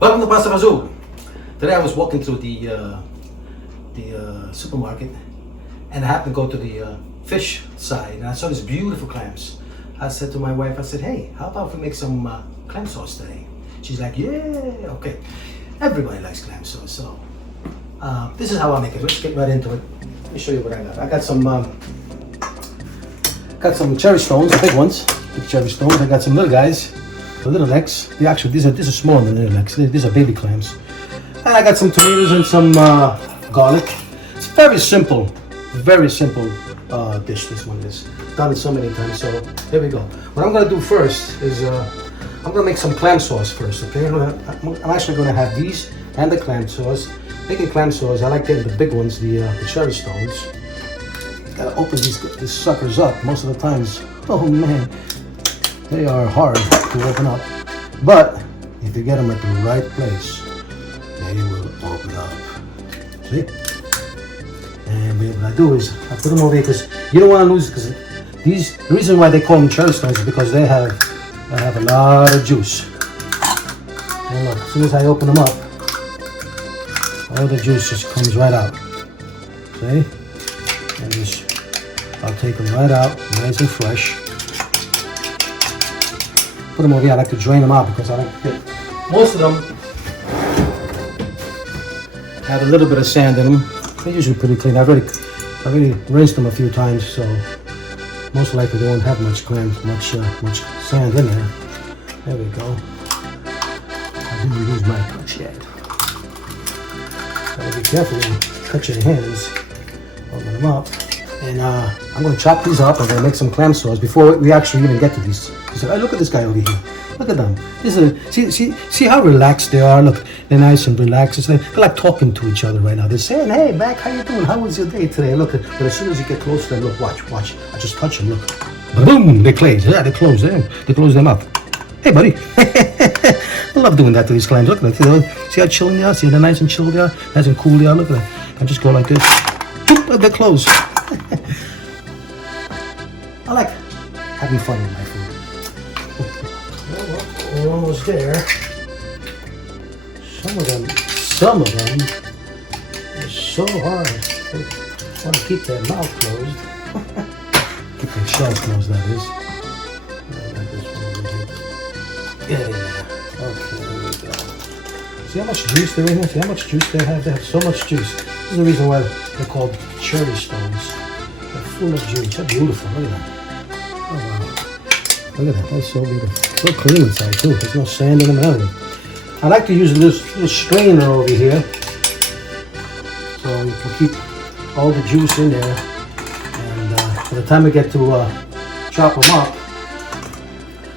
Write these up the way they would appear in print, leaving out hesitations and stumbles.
Welcome to Pasta Fazool. Today I was walking through the supermarket and I happened to go to the fish side and I saw these beautiful clams. I said to my wife, I said, hey, how about if we make some clam sauce today? She's like, yeah, okay. Everybody likes clam sauce, so this is how I make it. Let's get right into it. Let me show you what I got. I got some cherry stones, the big ones, big cherry stones. I got some little guys, the little necks. Actually, these are smaller than the little necks. These are baby clams. And I got some tomatoes and some garlic. It's very simple dish. This one is done it so many times. So here we go. What I'm gonna do first is I'm gonna make some clam sauce first. Okay, I'm actually gonna have these and the clam sauce. Making clam sauce, I like getting the big ones, the cherry stones. Gotta open these suckers up most of the times. Oh man, they are hard to open up. But if you get them at the right place, they will open up. See? And what I do is I put them over here because you don't want to lose, because the reason why they call them cherry stones is because they have a lot of juice. And look, as soon as I open them up, all the juice just comes right out. See? And I'll take them right out, nice and fresh. Put them over here. I like to drain them out because I like to get most of them have a little bit of sand in them. They're usually pretty clean. I've already rinsed them a few times, so most likely they won't have much sand in there. There we go. I didn't use my touch yet. Gotta be careful when you cut your hands. Open them up. And I'm going to chop these up. I'm going to make some clam sauce before we actually even get to these. So, look at this guy over here. Look at them. See how relaxed they are. Look, they're nice and relaxed. They're like talking to each other right now. They're saying, "Hey, Mac, how you doing? How was your day today?" Look, but as soon as you get close to them, look, watch. I just touch them. Look, boom, they close. Yeah, they close them. They close them up. Hey, buddy. I love doing that to these clams. Look, see how chilling they are. See how nice and chill they are, nice and cool they are. Look at that. I just go like this. Boop, they're closed. I like having fun with my food. We're almost there. Some of them are so hard. They want to keep their mouth closed. Keep their shells closed, that is. Like this one over here. Yeah. Okay, there we go. See how much juice they're in here? See how much juice they have? They have so much juice. This is the reason why they're called cherry stones. They're full of juice. They're beautiful. Look at that. Oh wow. Look at that. That's so beautiful. So clean inside too. There's no sand in them and everything. I like to use this little strainer over here so you can keep all the juice in there. And by the time we get to chop them up,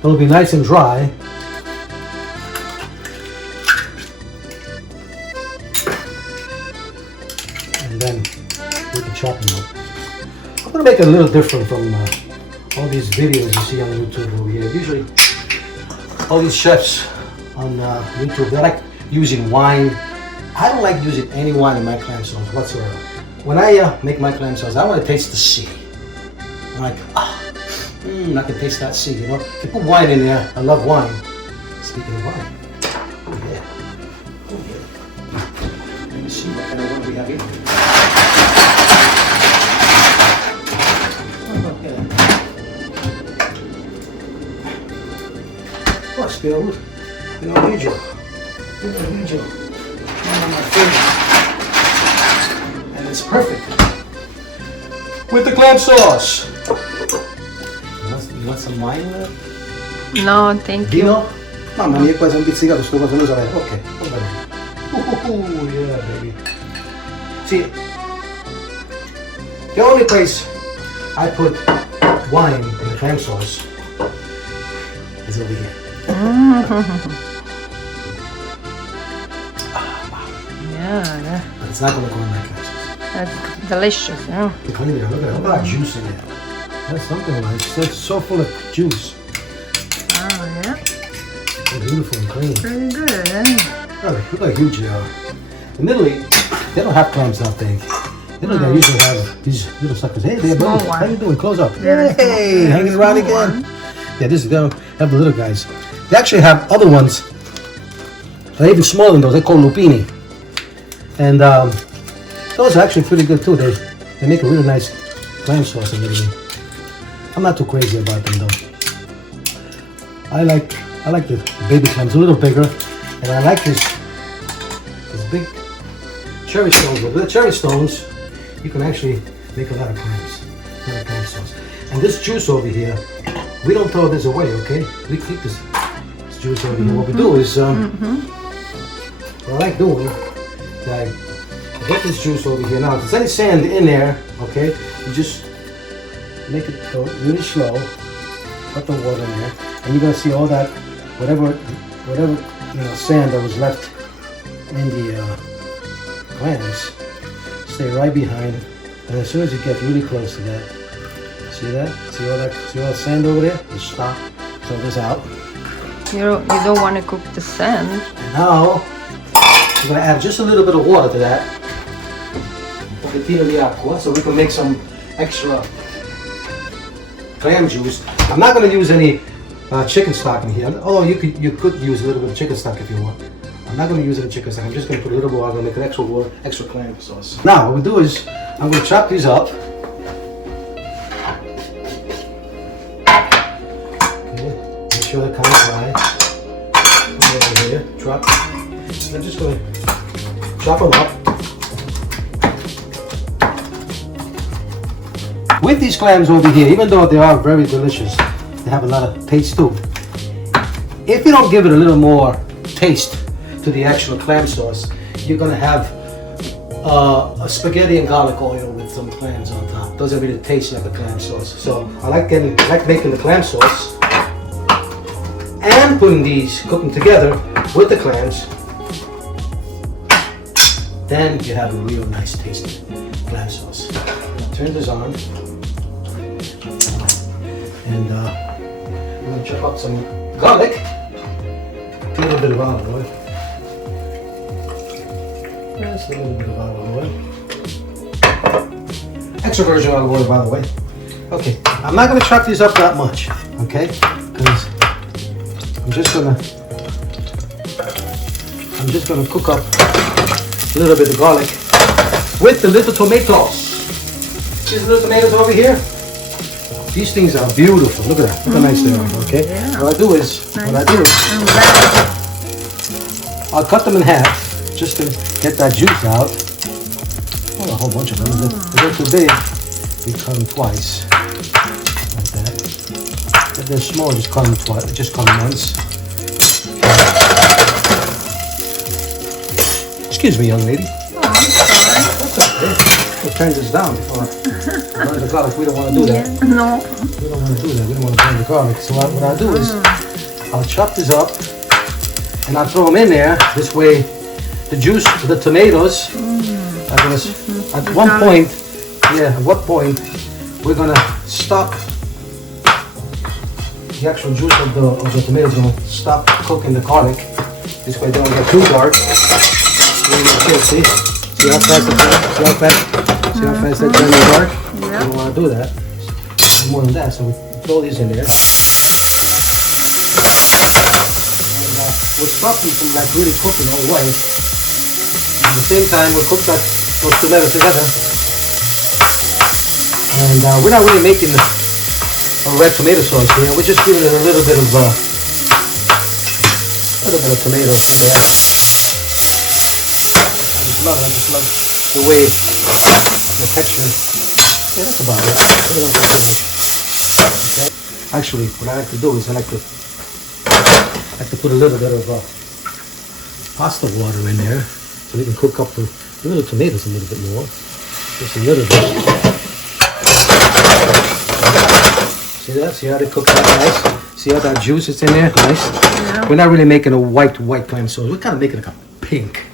it'll be nice and dry. And then we can chop them up. I'm going to make it a little different from all these videos you see on YouTube over here. Usually, all these chefs on YouTube, they like using wine. I don't like using any wine in my clam sauce whatsoever. When I make my clam sauce, I want to taste the sea. I'm like, I can taste that sea, you know? If you put wine in there, I love wine. Speaking of wine, oh yeah. Let me see what kind of wine we have here. Oh, Pinot Grigio. One of my favorites. And it's perfect. With the clam sauce. You want some wine with it? No, thank you. Vino? Mamma mia, quasi un pizzicato sto cosa lo sarei. Ok, va bene. Yeah, baby. See, the only place I put wine in the clam sauce is over here. Yeah, But it's not going to go in my clam sauce. that's delicious. Yeah. Look at that. Look at that juice in there. That's something like it's so full of juice. Oh, yeah. So beautiful and clean. Pretty good, eh? Look how huge they are. In Italy, they don't have clams that big. They don't usually have these little suckers. Hey there, buddy. How you doing? Close up. Hey, hanging around again. Yeah, they don't have the little guys. They actually have other ones They're even smaller than those. They're called lupini. And those are actually pretty good too. They make a really nice clam sauce and everything. I'm not too crazy about them though. I like the baby clams a little bigger, and I like these big cherry stones. With the cherry stones, you can actually make a lot of clams, a lot of clam sauce. And this juice over here, we don't throw this away, okay? We keep this juice over here. What we do is, what I like doing is I get this juice over here. Now, if there's any sand in there, okay, you just make it go really slow. Put the water in there, and you're gonna see all that, whatever sand that was left in the clams, stay right behind. And as soon as you get really close to that, see that? See all that sand over there? Just stop. Throw this out. You don't want to cook the sand. And now we're gonna add just a little bit of water to that. Un pochettino di acqua, so we can make some extra clam juice. I'm not going to use any chicken stock in here. Although you could use a little bit of chicken stock if you want. I'm not going to use any chicken stock. I'm just going to put a little water. I'm going to make an extra clam sauce. Now what we do is I'm going to chop these up. Okay, make sure they're kind of dry. Over here, drop. I'm just going to chop them up. With these clams over here, even though they are very delicious, they have a lot of taste too. If you don't give it a little more taste to the actual clam sauce, you're gonna have a spaghetti and garlic oil with some clams on top. Doesn't really taste like a clam sauce. So I like making the clam sauce and putting these, cooking together with the clams. Then you have a real nice tasting clam sauce. Turn this on. And I'm going to chop up some garlic, a little bit of olive oil. Just a little bit of olive oil. Extra virgin olive oil, by the way. Okay, I'm not going to chop these up that much, okay? Because I'm just going to cook up a little bit of garlic with the little tomatoes. See the little tomatoes over here? These things are beautiful. Look at that. Look how nice they are. Okay. Yeah. What I do is, I'll cut them in half just to get that juice out. Oh, a whole bunch of them. If they're too big, we cut them twice, like that. If they're small, just cut them twice. Just cut them once. Excuse me, young lady. Oh, I'm sorry. That's okay. We'll turn this down before. Burn the garlic, we don't want to do that. Yeah, no. We don't want to do that. We don't want to burn the garlic. So what I'll do is I'll chop this up and I'll throw them in there. This way, the juice, the tomatoes. At one point, we're gonna stop the actual juice of the tomatoes. Gonna stop cooking the garlic. This way, they don't get too dark. See how fast they're turning dark? We don't want to do that. No more than that, so we throw these in there. And we'll stop them from like really cooking all the way. At the same time, we'll cook those tomatoes together. And we're not really making a red tomato sauce here. We're just giving it a little bit of tomato there. I just love the way the texture. Yeah, that's about it. Okay. Actually, what I like to do is I like to put a little bit of pasta water in there so we can cook up the little tomatoes a little bit more. Just a little bit. See that? See how they cook that nice? See how that juice is in there? Nice. Yeah. We're not really making a white clam sauce. We're kind of making like a pink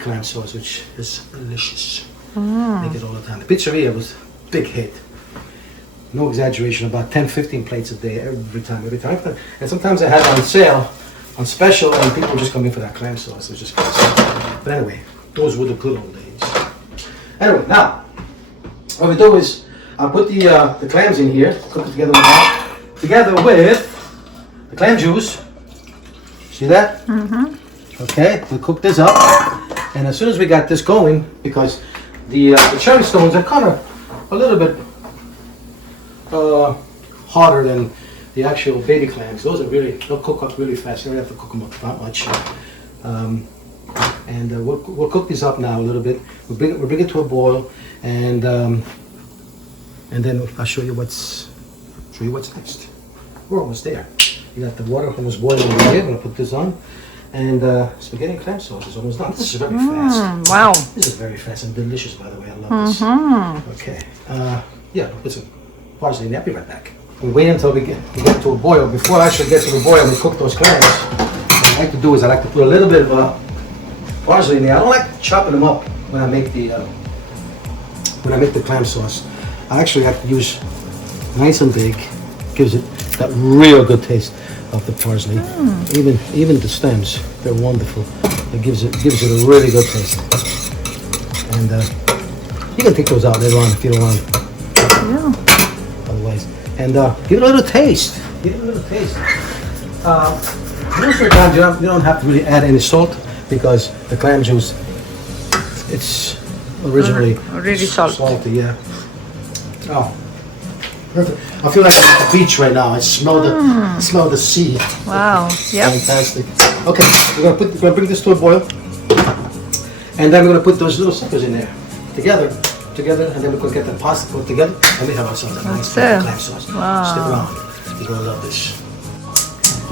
clam sauce, which is delicious. Make it all the time. The pizzeria was a big hit. No exaggeration, about 10-15 plates a day, every time. And sometimes I had it on sale, on special, and people would just come in for that clam sauce. It was just crazy. But anyway, those were the good old days. Anyway, now, what we do is, I'll put the clams in here, cook it together with the clam juice. See that? Okay, we cook this up, and as soon as we got this going, because the cherry stones are kind of a little bit harder than the actual baby clams. Those are they'll cook up really fast. You don't have to cook them up that much. We'll cook these up now a little bit. We'll bring it to a boil, and then I'll show you what's next. We're almost there. You got the water almost boiling over here. I'm gonna put this on, and spaghetti and clam sauce is almost done. This is very fast. Wow. This is very fast and delicious, by the way. I love this. Okay. Yeah, put some parsley in there. I'll be right back. We wait until we get to a boil. Before I actually get to the boil, we cook those clams. What I like to do is I like to put a little bit of parsley in there. I don't like chopping them up when I make the clam sauce. I actually have to use nice and big. Gives it that real good taste of the parsley. Even the stems, they're wonderful. It gives it a really good taste. And you can take those out later on if you don't want. Yeah. Otherwise, and give it a little taste. Give it a little taste. Most of the time, you don't have to really add any salt because the clam juice, it's originally Really salty. Yeah. Oh, perfect. I feel like I'm at the beach right now. I smell the sea. Wow. Yep. Fantastic. Okay, we're gonna bring this to a boil, and then we're gonna put those little suckers in there together, and then we're gonna get the pasta put together, and we have ourselves a nice That's it. clam sauce. Wow. Stick around. You're gonna love this.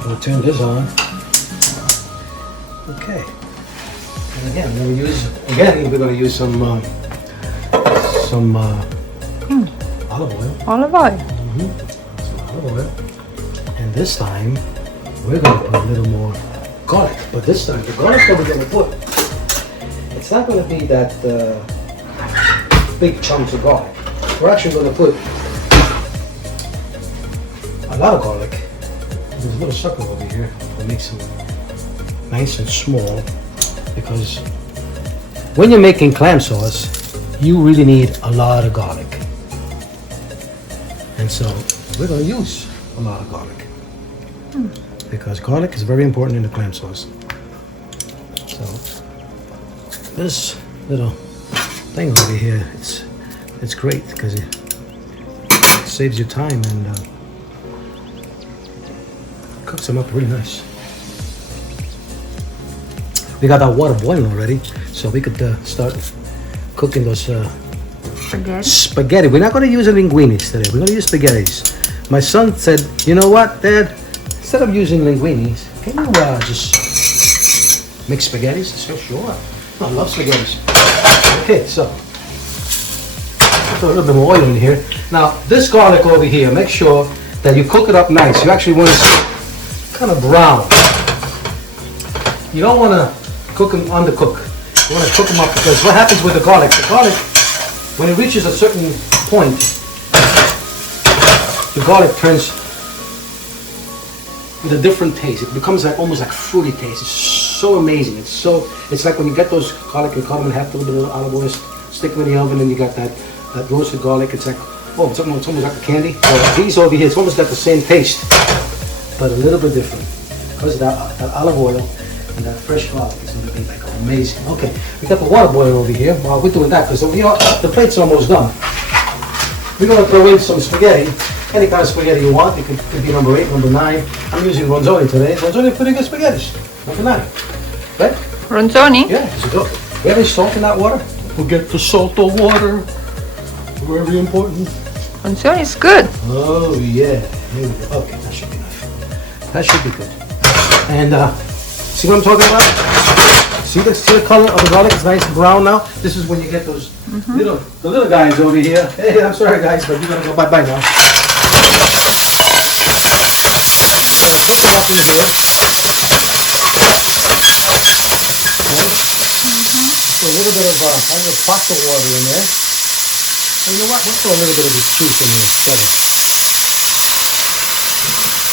We'll turn this on. Okay. And again, we're gonna use some olive oil. Olive oil. Some olive oil. And this time, we're going to put a little more garlic. But this time, the garlic that we're going to put, it's not going to be that big chunks of garlic. We're actually going to put a lot of garlic. There's a little sucker over here that makes them nice and small, because when you're making clam sauce, you really need a lot of garlic. And so we're going to use a lot of garlic because garlic is very important in the clam sauce. So this little thing over here, it's great because it saves you time and cooks them up really nice. We got our water boiling already, so we could start cooking those spaghetti. We're not going to use linguinis today. We're going to use spaghettis. My son said, "You know what, Dad? Instead of using linguinis, can you just make spaghettis?" I said, "Sure. I love spaghettis." Okay, so put a little bit more oil in here. Now, this garlic over here, make sure that you cook it up nice. You actually want it kind of brown. You don't want to cook them undercooked. You want to cook them up because what happens with the garlic, when it reaches a certain point, the garlic turns with a different taste. It becomes almost like fruity taste. It's so amazing. It's like when you get those garlic and cut them in half, a little bit of olive oil, stick them in the oven, and you got that roasted garlic. It's like, it's almost like a candy. So these over here, it's almost got the same taste, but a little bit different because of that olive oil and that fresh garlic. It's going to be like amazing. Okay, we got the water boiling over here. While we're doing that, because the plate's almost done. We're going to throw in some spaghetti. Any kind of spaghetti you want. It could be number 8, number 9. I'm using ronzoni today. Ronzoni is pretty good spaghetti. Number 9. Right? Ronzoni? Yeah, it's good. We have any salt in that water? We'll get the salt of water. Very important. Ronzoni is good. Oh, yeah. Here we go. Okay, that should be enough. That should be good. And see what I'm talking about? See the color of the garlic? It's nice and brown now. This is when you get those little guys over here. Hey, I'm sorry guys, but you gotta go bye-bye now. So put them up in here. Okay. So a little bit of pasta water in there. And you know what? Let's throw a little bit of this juice in there. Better.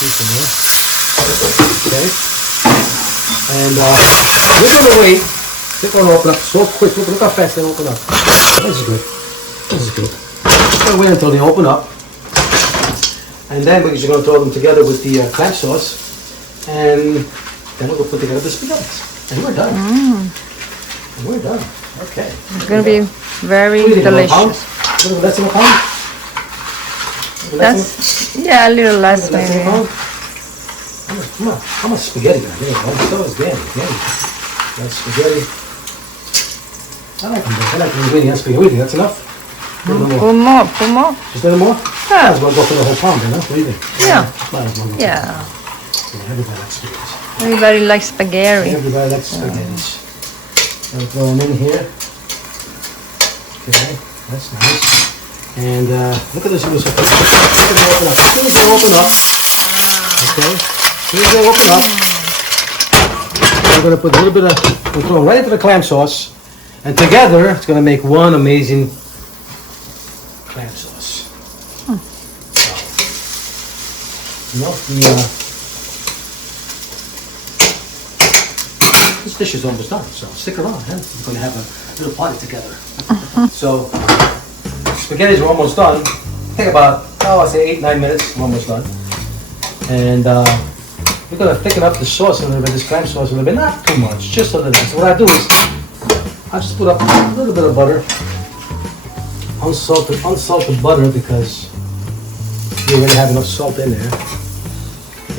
Juice in there. Okay. And we're going to wait. They're going to open up so quick. Look how fast they open up. This is good. This is good. We're going to wait until they open up. And then we're just going to throw them together with the clam sauce. And then we'll put together the spaghetti. And we're done. And we're done. Okay. It's gonna be very What do you think, about a pound? delicious. A little less than a pound? A little less That's yeah, a little less than a maybe. pound? How much spaghetti? There you go. So is Danny. That's spaghetti. I like them. I like the ingredients. Spaghetti. That's enough. A little more. Put more, put more. Just a little more? Yeah. Might as well go for the whole pound, you know? What do you think? Yeah. Might as well go for Yeah. Yeah, everybody likes spaghetti. Everybody likes spaghetti. Everybody likes spaghettis. I'll throw them in here. Okay, that's nice. And look at this little stuff. Look at them open up. As soon as they open up, okay, as soon as they open up, we're going to put a little bit of, we'll throw them right into the clam sauce. And together, it's going to make one amazing clam sauce. So, you know, this dish is almost done, so stick around. Huh? We're going to have a little party together. So, spaghettis are almost done. Take about, I say 8-9 minutes. We're almost done. And we're going to thicken up the sauce a little bit, this clam sauce a little bit. Not too much, just a little bit. So what I do is, I just put up a little bit of butter. Unsalted butter because we already have enough salt in there.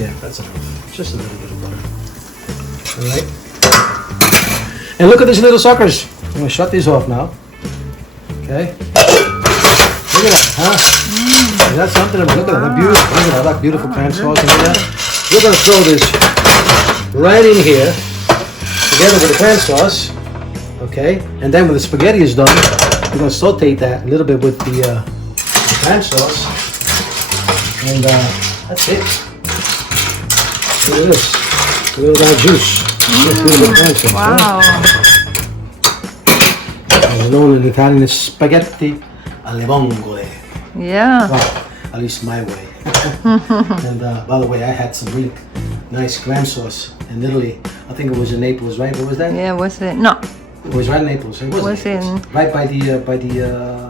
Yeah, that's enough. Just a little bit of butter. All right. And look at these little suckers. I'm gonna shut these off now. Okay. Look at that, huh? Is that something? Look at that beautiful. Look at that beautiful clam sauce in there. We're gonna throw this right in here, together with the clam sauce. Okay. And then when the spaghetti is done, we're gonna saute that a little bit with the clam sauce. And that's it. Look at this. Look at that juice. Wow. It's known in Italian as spaghetti alle vongole. Yeah. Well, at least my way. And by the way, I had some really nice clam sauce in Italy. I think it was in Naples, right? What was that? Yeah, was it? No. It was right in Naples. It Was Naples. in- Right by the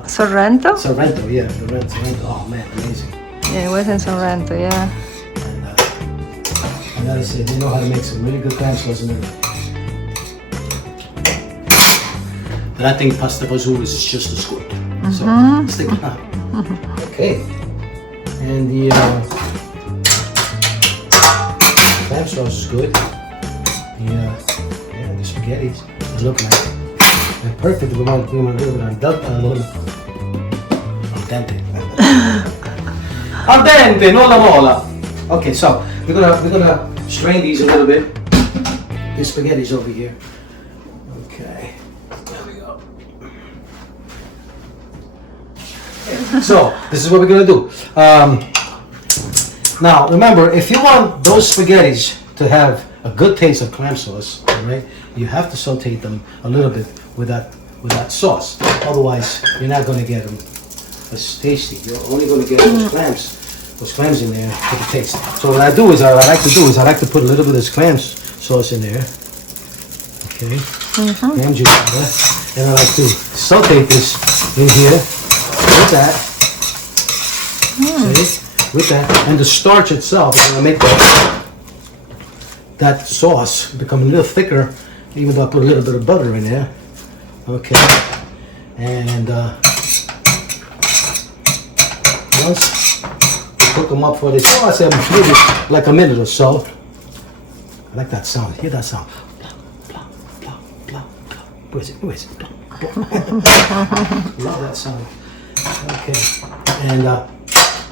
Sorrento? Sorrento, yeah. Sorrento. Oh man, amazing. Yeah, it was in Sorrento, yeah. And I gotta say, they know how to make some really good clam sauce in Italy. But I think pasta fazool is just as good. So stick around. Okay. And the clam sauce is good. The spaghettis look like they're perfect. We want a little bit on al dente. Al dente, non la mola. Okay, so we're gonna strain these a little bit. This spaghetti's over here. Okay, there we go. So this is what we're gonna do. Now remember, if you want those spaghettis to have a good taste of clam sauce, all right, you have to saute them a little bit with that sauce. Otherwise, you're not gonna get them as tasty. You're only gonna get those clams in there for the taste. So what I like to put a little bit of this clam sauce in there. Okay. Clam juice in there. And I like to saute this in here with that. See? With that. And the starch itself is gonna make that sauce become a little thicker, even though I put a little bit of butter in there. Okay. And once you cook them up for this, I say maybe like a minute or so. I like that sound. Hear that sound? Blah, blah, blah, blah, blah. Where is it? Where is it? Blah, blah. Love that sound. Okay. And I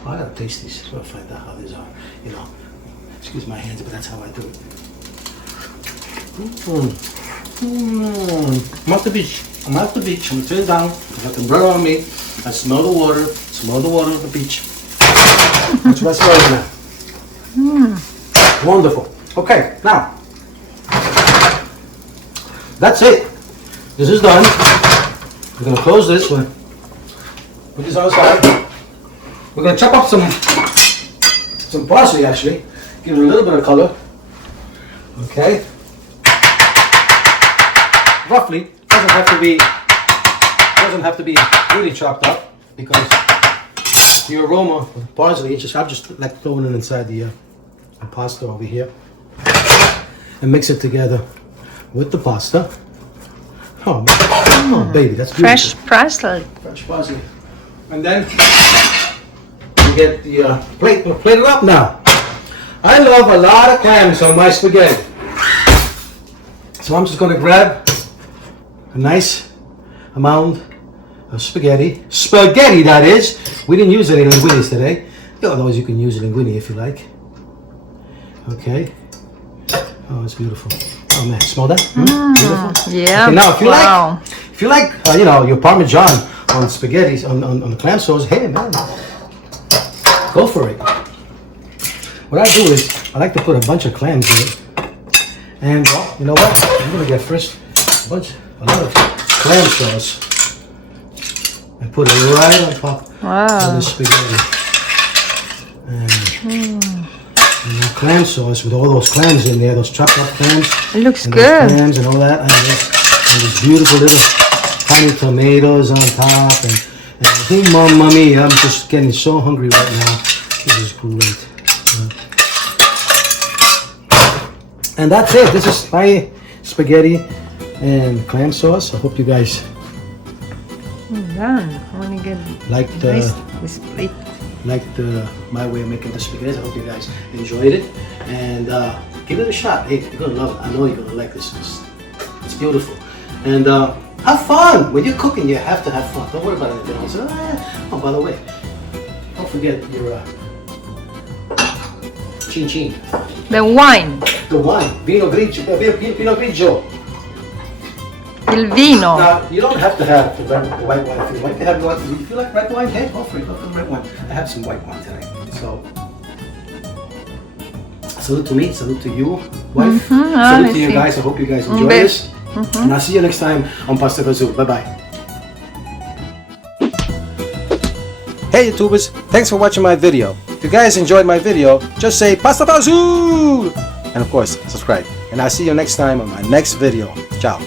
gotta taste these. So I'll find out how these are. You know, excuse my hands, but that's how I do it. I'm at the beach. I'm sitting down. I got the umbrella on me. I smell the water. Smell the water of the beach. That's what I smell now. Wonderful. Okay, now that's it. This is done. We're gonna close this one. Put this on the side. We're gonna chop up some parsley actually. Give it a little bit of color. Okay. Roughly, doesn't have to be really chopped up because the aroma of parsley, I'm just like throwing it inside the pasta over here and mix it together with the pasta. Oh, oh baby, that's beautiful. Fresh parsley. Fresh parsley. And then you get the plate. We'll plate it up now. I love a lot of clams on my spaghetti. So I'm just going to grab a nice amount of spaghetti. Spaghetti, that is. We didn't use any linguinis today. Otherwise, you can use linguine if you like. Okay. Oh, it's beautiful. Oh man, smell that? Beautiful. Yeah. Okay, now, if you like, you know, your Parmesan on spaghetti on the clam sauce, hey man, go for it. What I do is I like to put a bunch of clams in it, and well, you know what? I'm gonna get first a lot of clam sauce and put it right on top of the spaghetti. And the clam sauce with all those clams in there, those chopped up clams. It looks and good. Those clams and all that. And these beautiful little tiny tomatoes on top. And I think, Mamma Mia, I'm just getting so hungry right now. This is great. And that's it. This is my spaghetti and clam sauce. I hope you guys Done. I want to get liked this plate. my way of making the spaghetti. I hope you guys enjoyed it, and give it a shot. Hey, you're gonna love it. I know you're gonna like this. It's beautiful, and have fun when you're cooking. You have to have fun. Don't worry about anything else. Oh, by the way, don't forget your chin chin. The wine. The wine, vino grigio. Vino grigio. Il vino. Now, you don't have to have the white wine if you like. If you like red wine, hey, go for it. Go for the red wine. I have some white wine today. So, salute to me, salute to you, wife. Salute to you guys. I hope you guys enjoy this. And I'll see you next time on Pasta Fazool. Bye-bye. Hey YouTubers, thanks for watching my video. If you guys enjoyed my video, just say Pasta Fazool! And of course, subscribe. And I'll see you next time on my next video. Ciao.